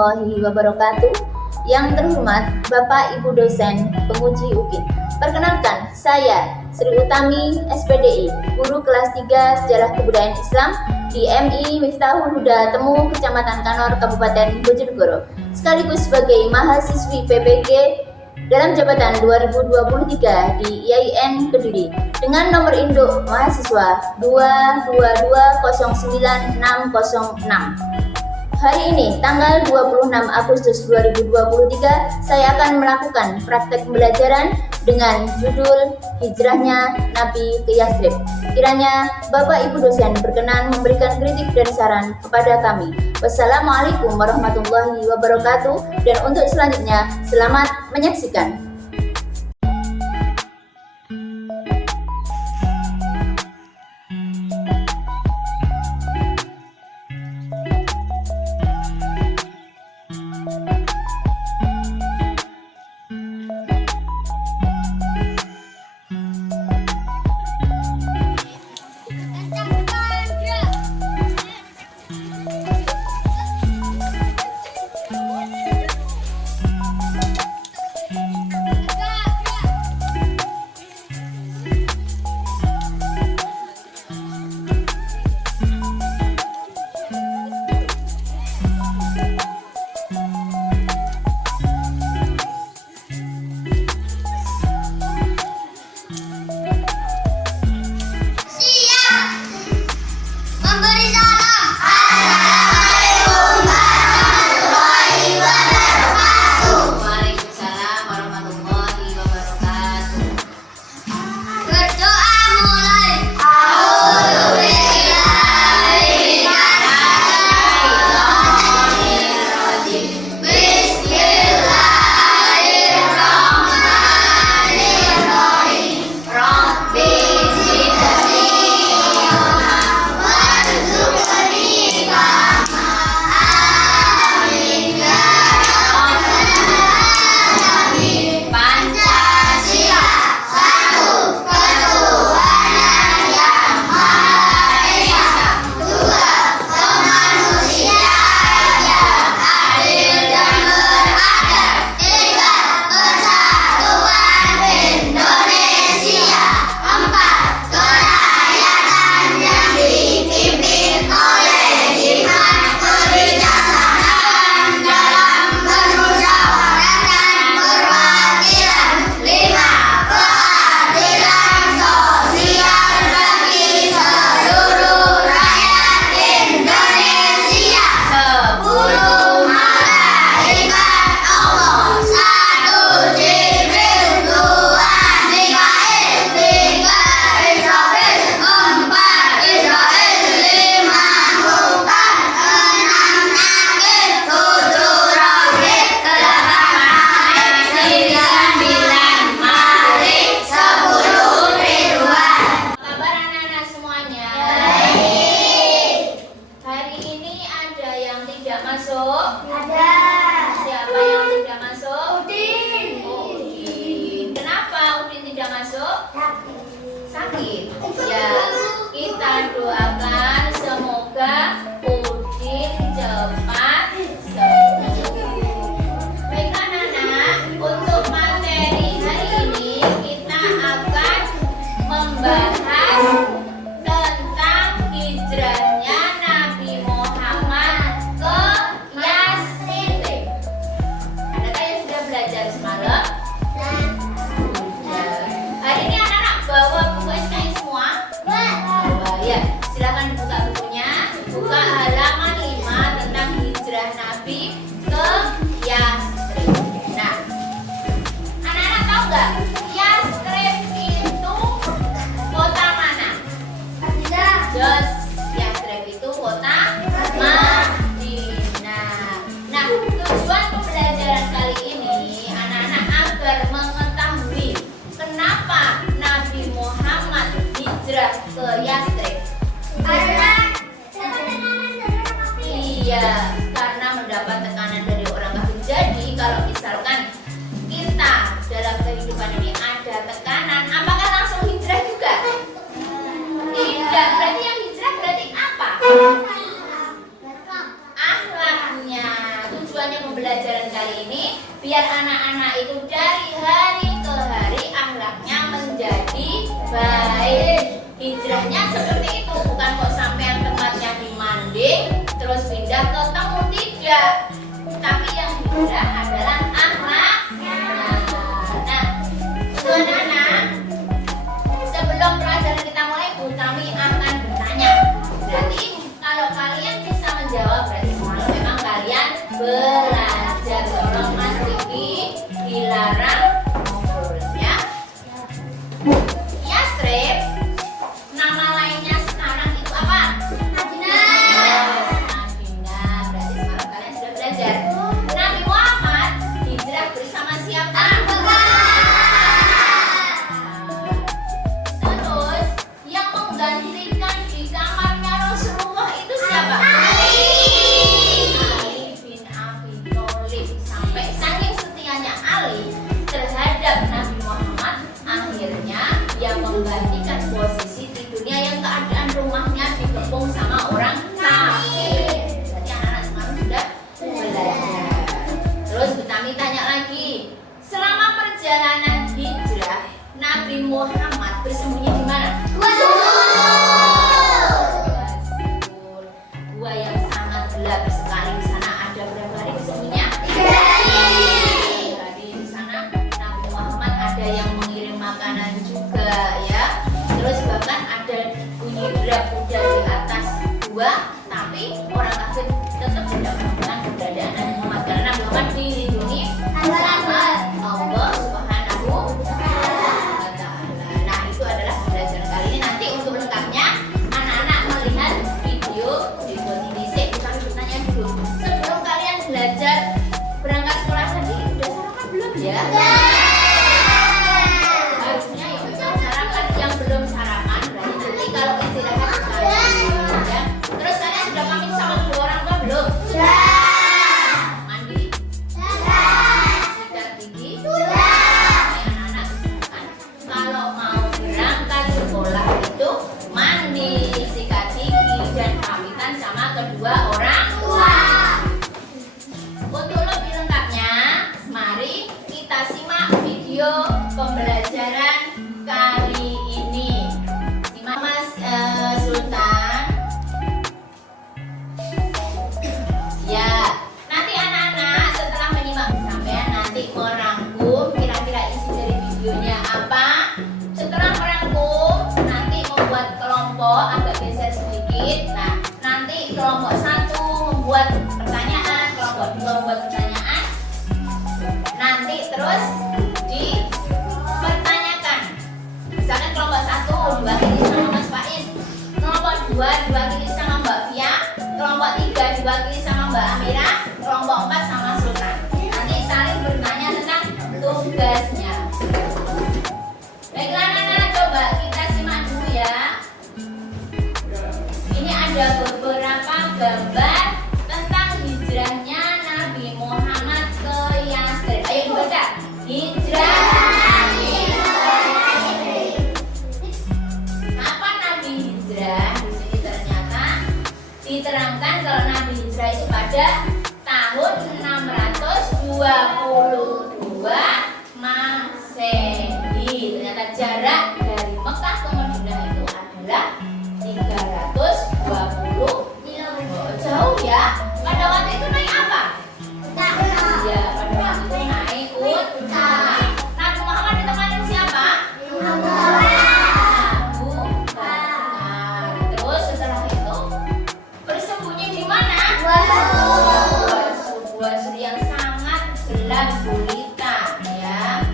warahmatullahi wabarakatuh. Yang terhormat Bapak Ibu dosen penguji UKIN. Perkenalkan, saya Sri Utami SPDI, guru kelas 3 Sejarah Kebudayaan Islam di MI Miftahul Huda Temu, Kecamatan Kanor, Kabupaten Bojonegoro, sekaligus sebagai mahasiswi PPG dalam jabatan 2023 di IAIN Kediri dengan nomor induk mahasiswa 222090606. Hari ini, tanggal 26 Agustus 2023, saya akan melakukan praktek pembelajaran dengan judul Hijrahnya Nabi ke Yathrib. Kiranya Bapak Ibu dosen berkenan memberikan kritik dan saran kepada kami. Wassalamualaikum warahmatullahi wabarakatuh. Dan untuk selanjutnya, selamat menyaksikan. anak-anak itu dari hari ke hari akhlaknya menjadi baik. Hijrahnya seperti itu, bukan kok sampean tempatnya di Manding terus pindah ke Temu, tidak. Tapi yang hijrah adalah akhlaknya. Nah, anak-anak, sebelum pelajaran kita mulai, Bu Tami akan bertanya. Berarti kalau kalian bisa menjawab, berarti kalau memang kalian belajar. Tolong Mas Diki dilarang ngobrol ya. Ya, Strip. Nama lainnya sekarang itu apa? Nabila. Nabila. Berarti semalam kalian sudah belajar. Nabi Muhammad hijrah bersama siapa? Terus yang menggantikan di kamarnya Rasulullah itu siapa? Ali bin Abi Thalib. Sampai saking setianya Ali terhadap Nabi Muhammad, akhirnya dia menggantikan posisi di dunia yang keadaan rumahnya dikepung sama orang kafir. Berarti anak-anak semalam sudah belajar. Terus Bu Tami tanya lagi, selama perjalanan hijrah Nabi Muhammad bersembunyi di mana? Gua yang sangat gelap sekali. Di sana ada berapa hari bersembunyinya? 3 hari. Di sana Nabi Muhammad ada yang mengirim makanan juga ya. Terus bahkan ada bunyi derap kuda di atas gua, tapi orang kafir tetap tidak menemukan keberadaan Nabi Muhammad karena Nabi Muhammad dilindungi sama Allah Subhanahu wa Ta'ala. Nah, itu adalah pembelajaran kali ini. Nanti untuk lengkapnya anak-anak melihat video di Indonesia. Kita bertanya dulu, sebelum kalian belajar berangkat sekolah tadi udah sarapan belum ya? Harusnya ya udah sarapan. Yang belum sarapan berarti nanti kalau istirahat kalian ya. Terus kalian sudah pamit sama kedua orang tua belum? Mandi? Sikat gigi? Anak-anak kan kalau mau berangkat sekolah itu mandi, sikat gigi, dan pamitan sama kedua orang tua. Untuk lebih lengkapnya, mari kita simak video pembelajaran kali ini. Simak Mas Sultan. Ya, nanti anak-anak setelah menyimak sampean nanti merangkum kira-kira isi dari videonya apa. Setelah merangkum, nanti membuat kelompok agak geser sedikit. Nah, nanti kelompok 1 membuat pertanyaan, kelompok 2 membuat pertanyaan. Nanti terus dipertanyakan. Misalkan kelompok 1 diwakili sama Mas Faiz, kelompok 2 diwakili sama Mbak Fia, kelompok 3 diwakili sama Mbak Amira, kelompok 4 sama Sultan. Nanti saling bertanya tentang tugasnya. Baiklah anak-anak, coba kita simak dulu ya. Ini ada beberapa gambar tentang hijrahnya Nabi Muhammad ke Yasrib. Ayo dibaca. Hijrah Nabi ke Yasrib. Kapan Nabi hijrah? Di sini ternyata diterangkan kalau Nabi hijrah itu pada tahun 622 Masehi. Ternyata jarak dari Mekah ke Madinah itu adalah 320 km. Jauh ya. Pada waktu itu naik apa? Iya, pada waktu itu naik unta. Nabi Muhammad ditemani siapa? Abu Bakar. Terus setelah itu bersembunyi di mana? Sebuah suri yang sangat gelap gulita ya.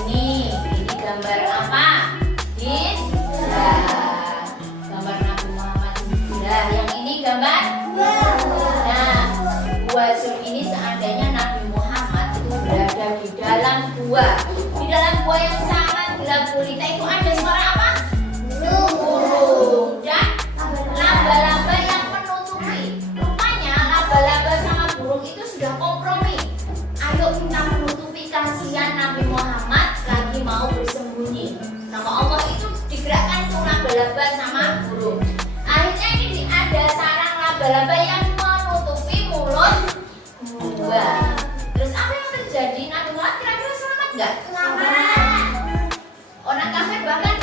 Ini gambar apa? Hijrah. Gambar Nabi Muhammad hijrah. Yang ini gambar? Nah, gua sur ini seandainya Nabi Muhammad itu berada di dalam gua. Di dalam gua yang sangat gelap gulita itu ada suara apa? Burung dan laba-laba yang menutupi. Rupanya laba-laba sama burung itu sudah kompromi. Ayo kita menutupi, kasihan Nabi Muhammad lagi mau bersembunyi. Sama Allah itu digerakkan tuh laba-laba sama burung. Akhirnya ini ada sarang laba-laba yang menutupi mulut gua. Terus apa yang terjadi? Nabi Muhammad enggak? Orang kafir bahkan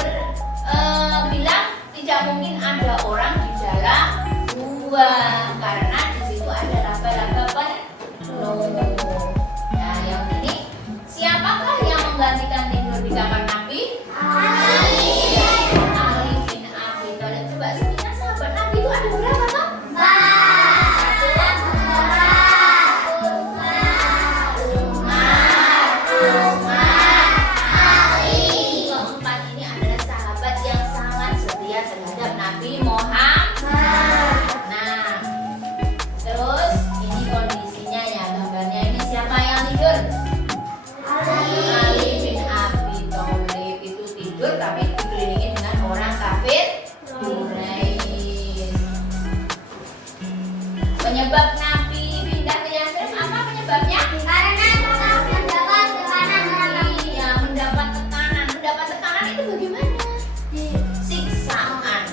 bilang tidak mungkin ada orang di dalam gua karena di situ ada laba-laba penuh. Nah, yang ini siapakah yang menggantikan tidur di kamar Nabi? Ali bin Abi Thalib. Coba sebenarnya sahabat Nabi itu ada berapa toh? Keempat ini adalah sahabat yang sangat setia terhadap Nabi Muhammad. Nah, terus ini kondisinya ya, gambarnya ini siapa yang tidur? Ali bin Abi Thalib itu tidur tapi dikelilingi dengan orang kafir Quraisy. Penyebab Nabi pindah ke Yatsrib apa penyebabnya? Karena mendapat tekanan. Iya, mendapat tekanan. Mendapat tekanan itu bagaimana? Siksaan.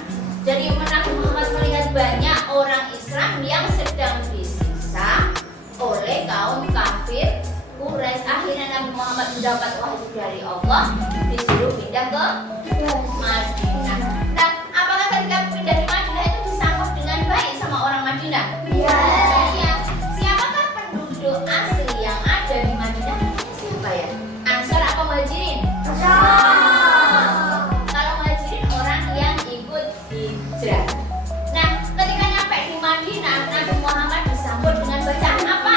Jadi Nabi Muhammad melihat banyak orang Islam yang sedang disiksa oleh kaum kafir Quraisy. Akhirnya Nabi Muhammad mendapat wahyu dari Allah, disuruh pindah ke Madinah. Nah, apakah ketika pindah di Madinah itu disambut dengan baik sama orang Madinah? Iya. Siapakah penduduk asli yang ada di Madinah? Siapa ya? Ansar apa Muhajirin? Kalau Muhajirin orang yang ikut hijrah. Nah, ketika nyampe di Madinah, Nabi Muhammad disambut dengan bacaan apa?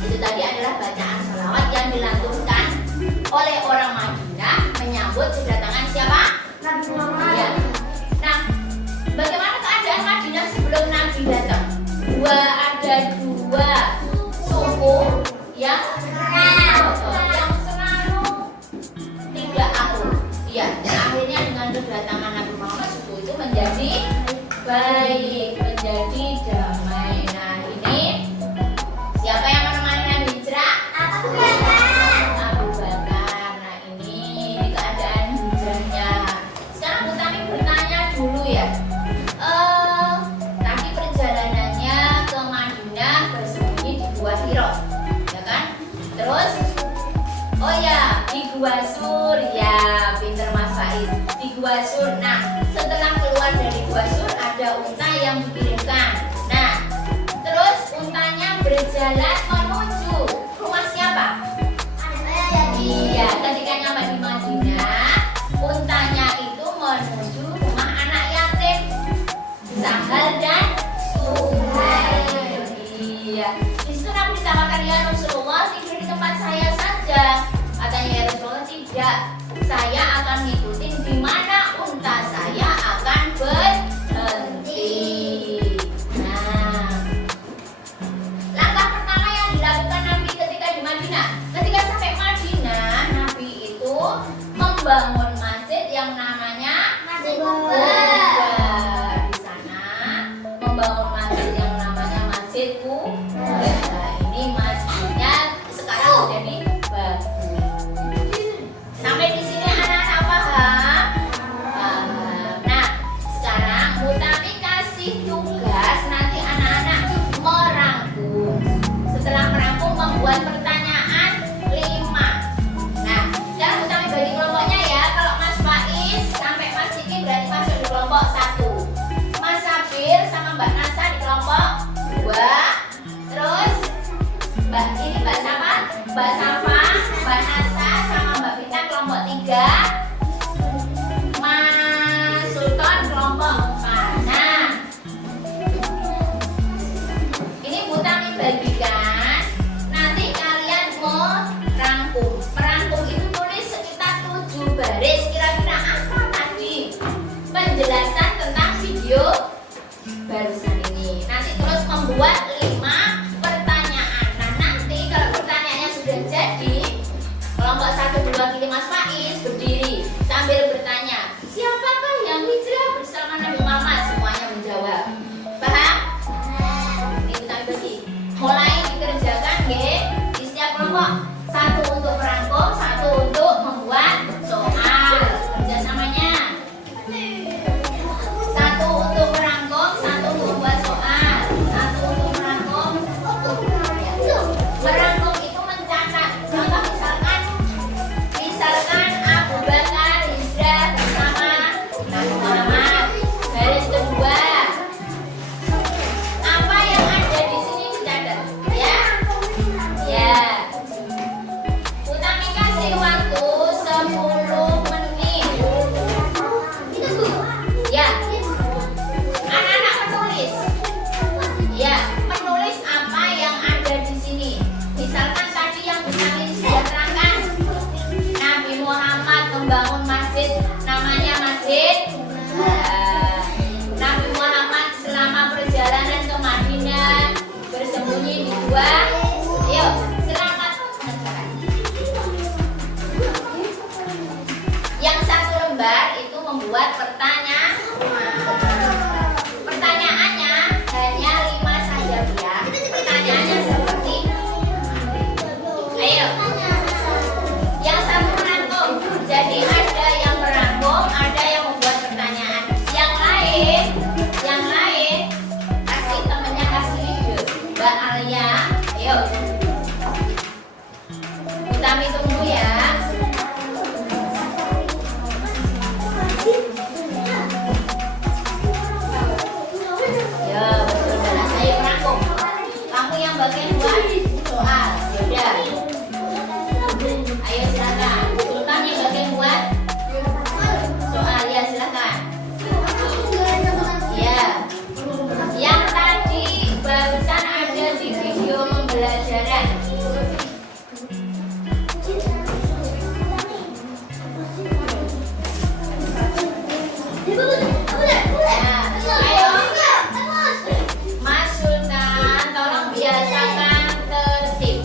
Itu tadi adalah bacaan salawat yang dilantunkan oleh orang Madinah menyambut kedatangan siapa? Iya. Nah, bagaimana keadaan Madinah sebelum Nabi datang? Ada dua suku yang selalu tidak akur. Iya, dan akhirnya dengan kedatangan Nabi Muhammad suku itu menjadi baik, menjadi damai. Nah, ini siapa yang menemani Nabi hijrah? Abu Bakar. Nah, ini keadaan hijrahnya. Sekarang Bu Tami bertanya dulu ya. Tadi perjalanannya ke Madinah bersembunyi di Gua Hira, ya kan? Terus, oh ya, di Gua Sur, ya, pinter Mas Faiz. Di Gua Sur. Nah, setelah keluar dari Gua Sur ada unta yang dikirimkan. Nah, terus untanya berjalan menuju rumah siapa? Iya, ketika nyampe di Madinah, untanya itu menuju rumah anak yatim Sahal dan Suhail. Iya, di situ Nabi ditawarkan, ya Rasulullah, tidur di tempat saya saja. Katanya, ya Rasulullah, tidak. Saya akan ngikutin di mana unta saya akan berhenti. Nah, langkah pertama yang dilakukan Nabi ketika di Madinah, ketika sampai Madinah, Nabi itu membangun masjid yang namanya Masjid Quba. Di sana membangun masjid yang namanya Masjid Quba. Ini masjidnya sekarang jadi bagus. Sampai di sini anak-anak paham? Paham. Nah, sekarang Bu Tami kasih tugas nanti anak-anak merangkum. Setelah merangkum membuat pertanyaan 5. Nah, sekarang Bu Tami bagi kelompoknya ya. Kalau Mas Faiz sampai Mas Ciki berarti masuk di kelompok 1. Mas Sabir sama Mbak Nasa di kelompok 2. Terus Mbak siapa? Mbak Safa, Mbak Nasa sama Mbak Vita kelompok 3. Mas Sultan kelompok 4. Nah, ini Bu Tami bagikan. Nanti kalian merangkum. Merangkum itu tulis sekitar 7 baris. Kira-kira apa tadi penjelasan tentang video barusan ini. Nanti terus membuat 5 pertanyaan. Nah, nanti kalau pertanyaannya sudah jadi, kelompok 1 diwakili Mas Faiz berdiri sambil bertanya, siapakah yang pertanyaan. Pertanyaannya hanya 5 saja ya. Pertanyaannya seperti ayo. Yang satu merangkum. Jadi ada yang merangkum, ada yang membuat pertanyaan. Yang lain kasih temennya kasih ide. Mbak Alia, ayo. Kami tunggu ya. Ya, betul banget. Ayo merangkum. Kamu yang bagian buat soal. Yaudah. Ayo silakan. Sultan yang bagian buat soal. Ya silakan. Ya. Yang tadi barusan ada di video pembelajaran. Mas Sultan, tolong biasakan tertib.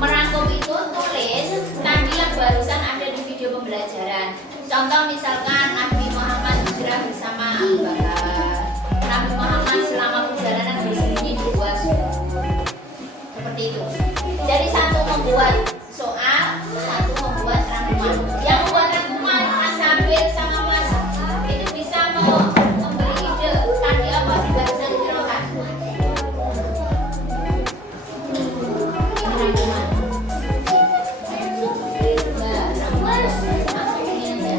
Merangkum itu tulis tadi yang barusan ada di video pembelajaran. Contoh misalkan Nabi Muhammad hijrah bersama Abu Bakar. Nabi Muhammad selama perjalanan bersembunyi di gua Sur. Seperti itu. Jadi satu membuat soal, satu membuat rangkuman. Yang membuat rangkuman Mas Sabir sama Mas itu bisa memberi ide tadi apa sih barusan diterangkan. Ini rangkuman. Mbak, rangkuman langsung ini aja.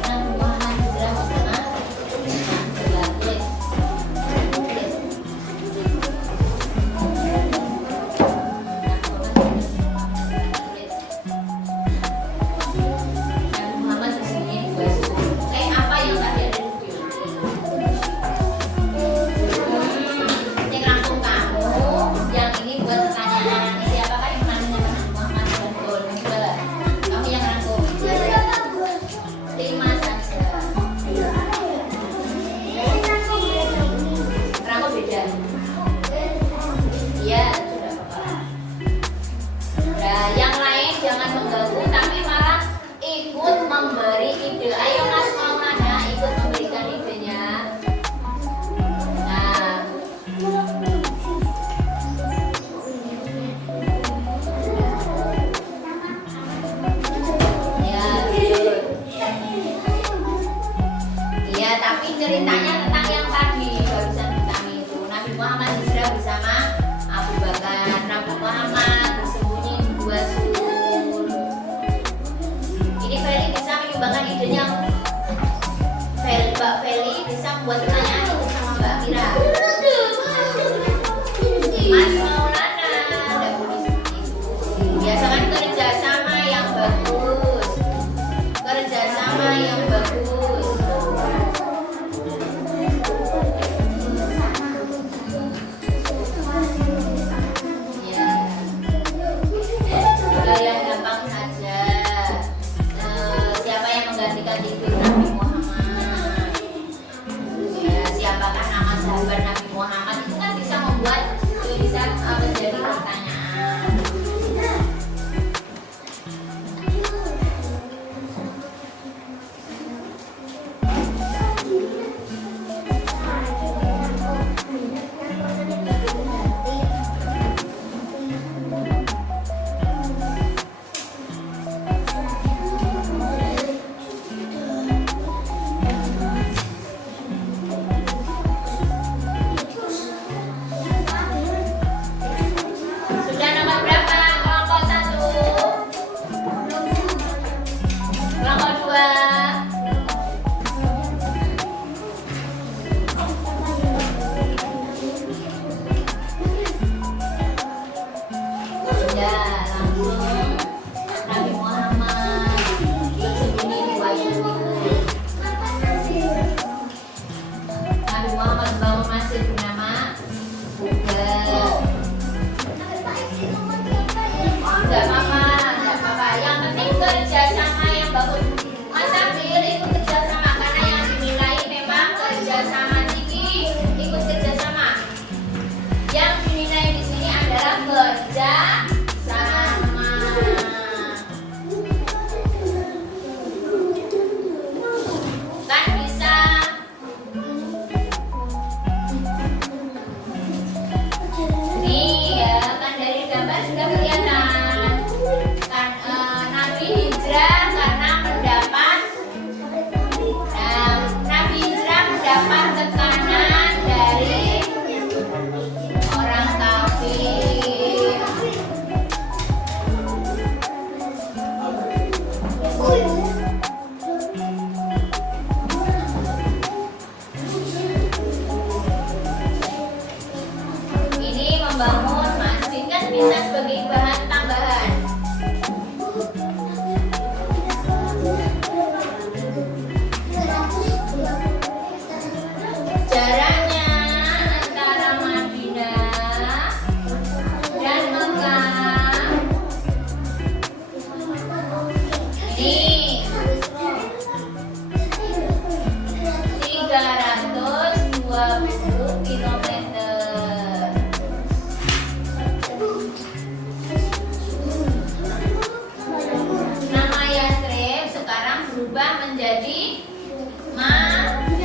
Nabi Muhammad hijrah bersama tulis. Nabi Muhammad bersembunyi di gua Sur. Apa yang tadi ada di video? Yang rangkum kamu, yang ini buat pertanyaan. Siapakah yang menanya Nabi Muhammad betul? Coba. Kamu yang rangkum. 5 saja. Rangkum beda. Iya, sudah apa-apa. Nah, yang lain jangan mengganggu tapi malah ikut memberi ide. Ayo Mas Maulana ikut memberikan idenya. Nah, ya betul. Iya, tapi ceritanya tentang yang tadi barusan kami itu. Nabi Muhammad hijrah bersama Abu Bakar. Nabi Muhammad bersembunyi di gua Sur. Ini Feli bisa menyumbangkan idenya. Mbak Feli bisa membuat pertanyaan itu sama Mbak Mira. Mas Maulana udah boleh seperti itu. Biasakan kerja sama yang bagus. Kerja sama yang bagus. Ya. Udah yang gampang saja. Siapa yang menggantikan tidur Nabi Muhammad? Ya, siapakah nama sahabat Nabi Muhammad? Itu kan bisa membuat tulisan menjadi pertanyaan. menjadi Madinah.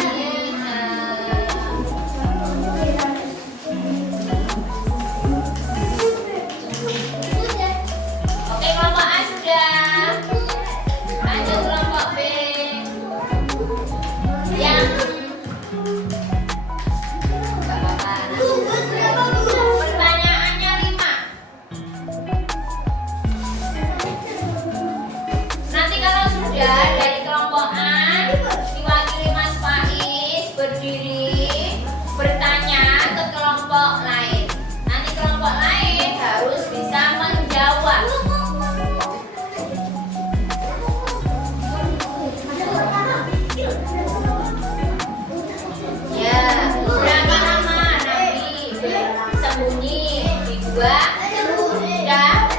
Oke, kelompok A sudah. Lanjut kelompok B. Yang nggak apa-apa. Pertanyaannya 5. Nanti kalau sudah dari kelompok A diwakili Mas Faiz berdiri bertanya ke kelompok lain. Nanti kelompok lain harus bisa menjawab. Ya, berapa lama Nabi bersembunyi di gua Hira?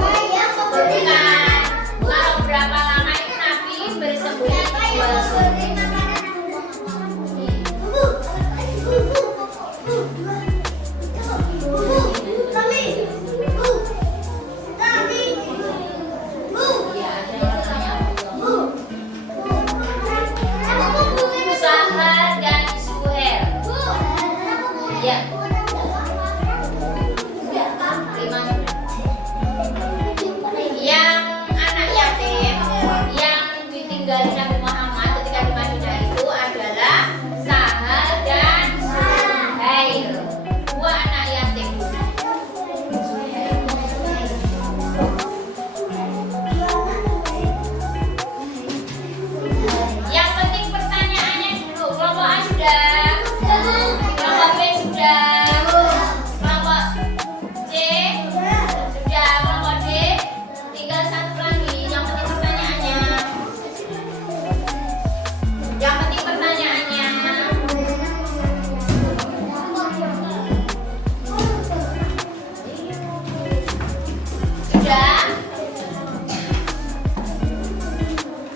Bukan. Kalau berapa lama itu Nabi bersembunyi di gua Hira? Iya, ada yang tanya belum? Sahar dan Suher. Ya. 5. Yang anak yatim yang ditinggali Nabi Muhammad ketika di Madinah itu adalah Sahal dan Suhail. 2 anak yatim. Yang penting pertanyaannya dulu. Kelompok A sudah. Kelompok B sudah. Kelompok C sudah. Kelompok D tinggal 1 lagi. Yang penting pertanyaannya. Yang penting pertanyaannya. Sudah.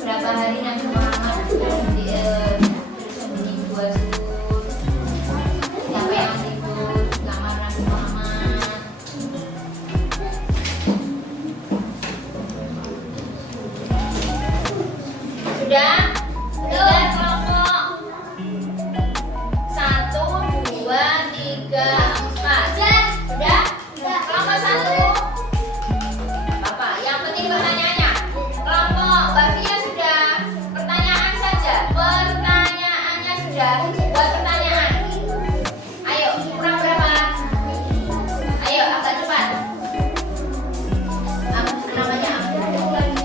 Berapa hari Nabi Muhammad bersembunyi di gua Sur? Siapa yang tidur di kamar Nabi Muhammad? Sudah? Tiga kelompok. 1, 2, 3, 4. Sudah? Kelompok 1. Bapak, yang penting pertanyaannya. Kelompok Mbak Fia sudah. Pertanyaan saja. Pertanyaannya sudah. Buat pertanyaan. Ayo, kurang berapa? Ayo, agak cepat. Namanya aku lagi.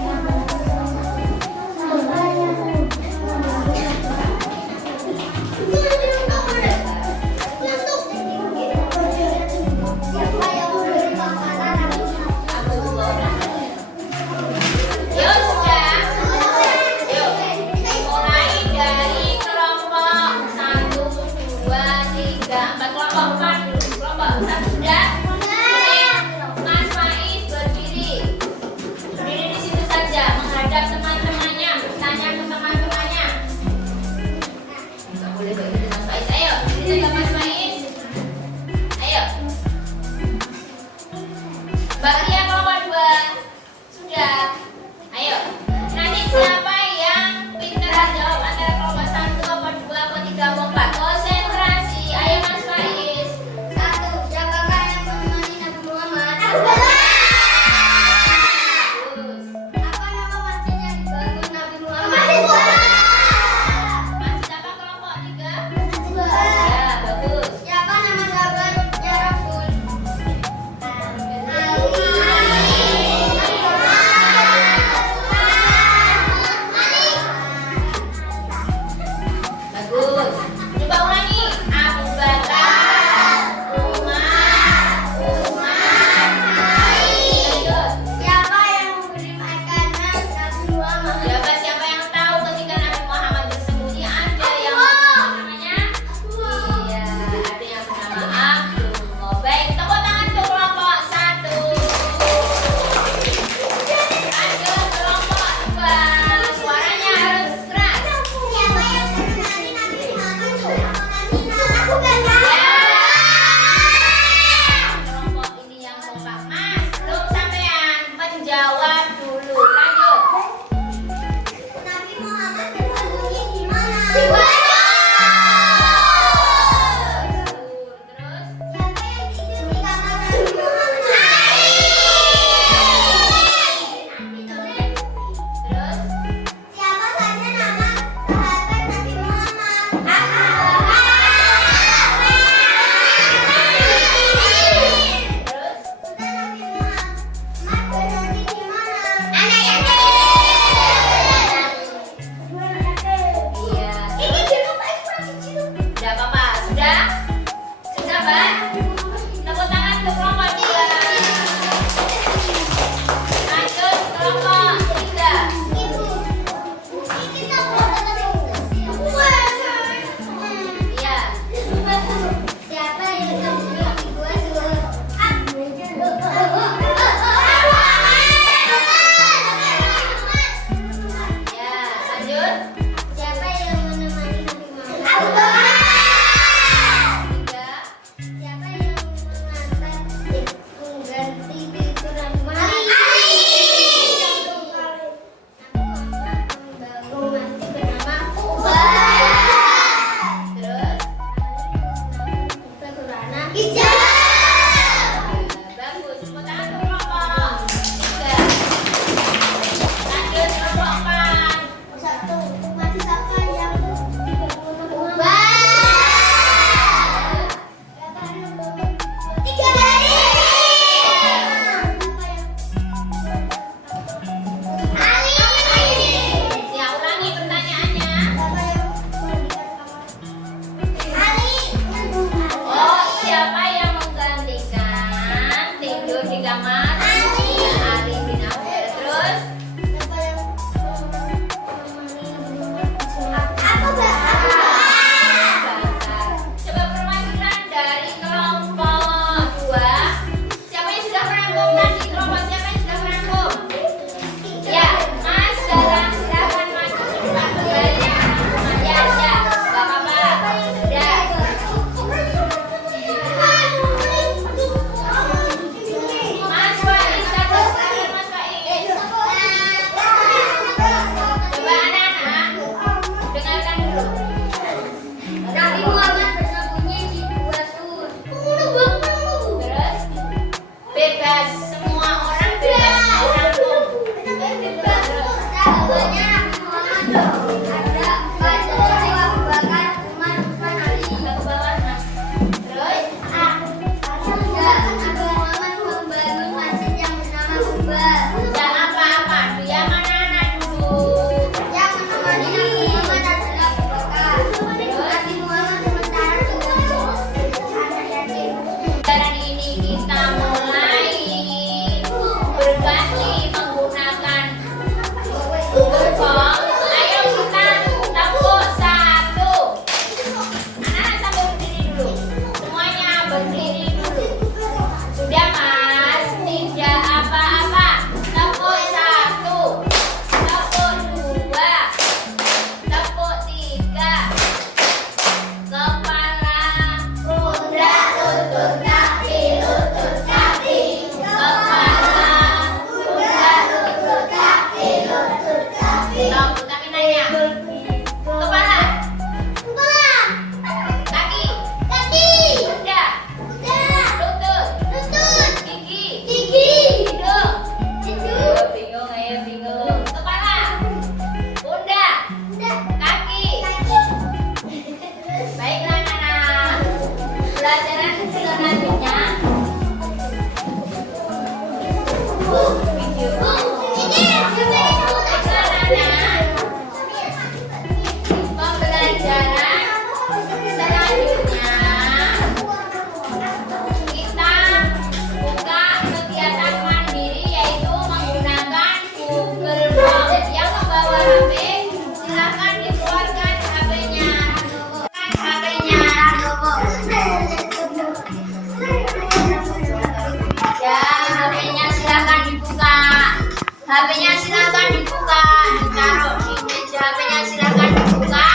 HP-nya silakan dibuka, ditaruh di meja. HP-nya silakan dibuka.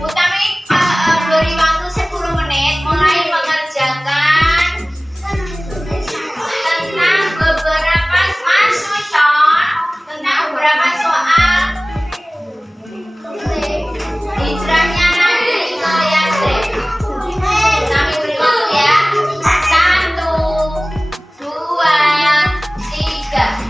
Utami beri waktu 10 menit mulai mengerjakan tentang beberapa soal hijrahnya Nabi ke Yatsrib. Kami beri waktu ya. 1, 2, 3.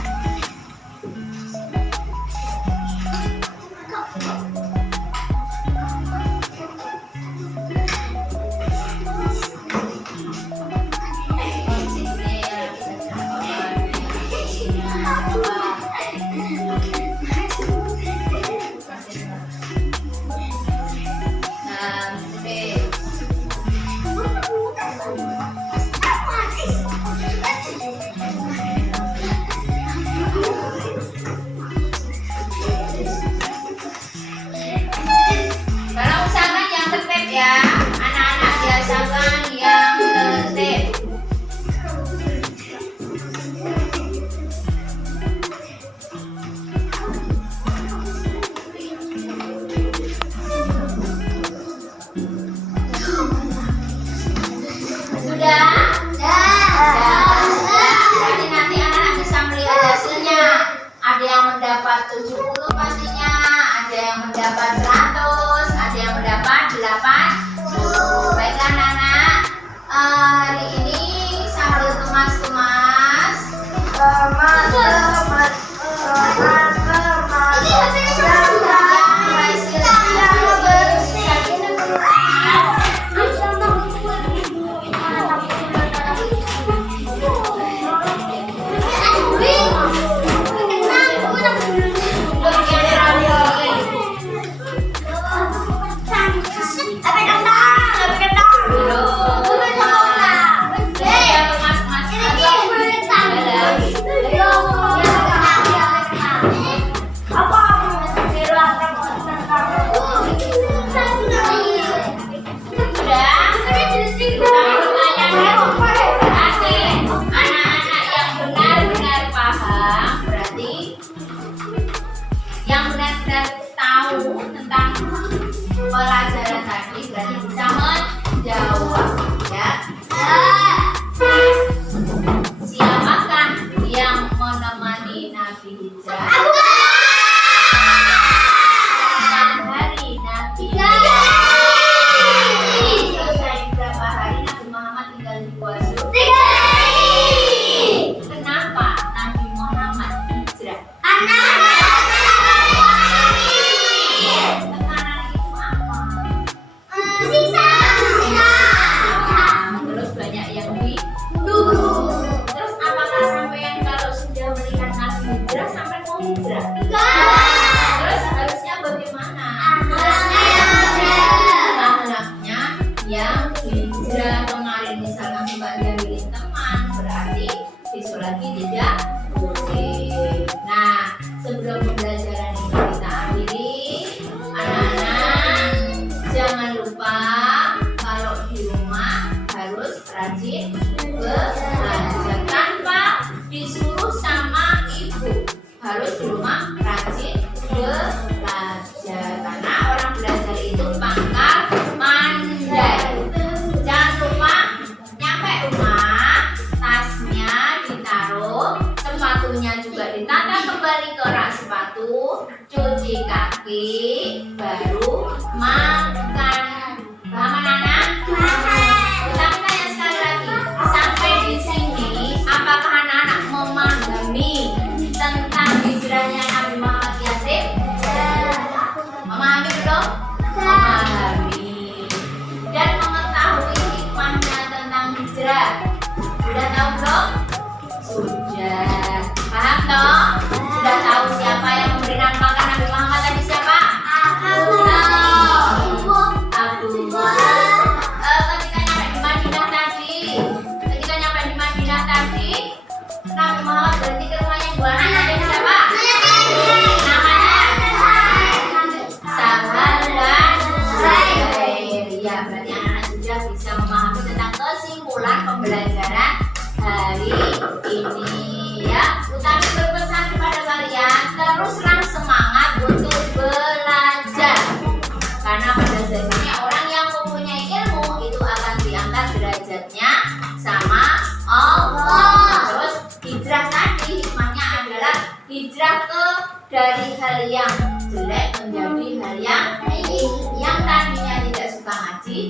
Kalau usahakan yang tertib ya, anak-anak biasakan yang tertib. Sudah? Jadi nanti anak-anak bisa melihat hasilnya. Ada yang mendapat 70 pastinya, ada yang mendapat 100, ada yang mendapat 80. Baiklah anak-anak, hari ini sambil kemas-kemas. Pelajaran tadi berarti bisa menjawab ya. Siapakah yang menemani Nabi hijrah? Hari Nabi selesai berapa hari Nabi Muhammad tinggal di Gua Sur? 3 hari. Kenapa Nabi Muhammad hijrah? Terus banyak yang dibunuh. Terus apakah sampean kalau sudah melihat Nabi hijrah sampai mau hijrah? Terus harusnya bagaimana? Akhlaknya yang hijrah kemarin misalnya Mbak jahilin teman berarti besok lagi tidak boleh. Nah, sebelum pembelajaran ini kita akhiri, anak-anak jangan lupa kalau di rumah harus rajin belajar tanpa disuruh sama ibu. Harus di rumah rajin belajar karena orang belajar itu pangkal mandai. Jangan lupa nyampe rumah tasnya ditaruh, sepatunya juga ditata kembali ke rak sepatu, cuci kaki, baru makan. Paham anak-anak? Ulang tanya sekali lagi. Sampai di sini, apakah anak-anak memahami tentang hijrahnya Nabi Muhammad ke Yatsrib? Memahami belum? Memahami. Dan mengetahui hikmahnya tentang hijrah. Sudah tahu belum? Sudah. Paham toh? Sudah tahu siapa yang memberi nama makan Nabi Muhammad tadi siapa? Allah. hijrah dari hal yang jelek menjadi hal yang baik. Yang tadinya tidak suka ngaji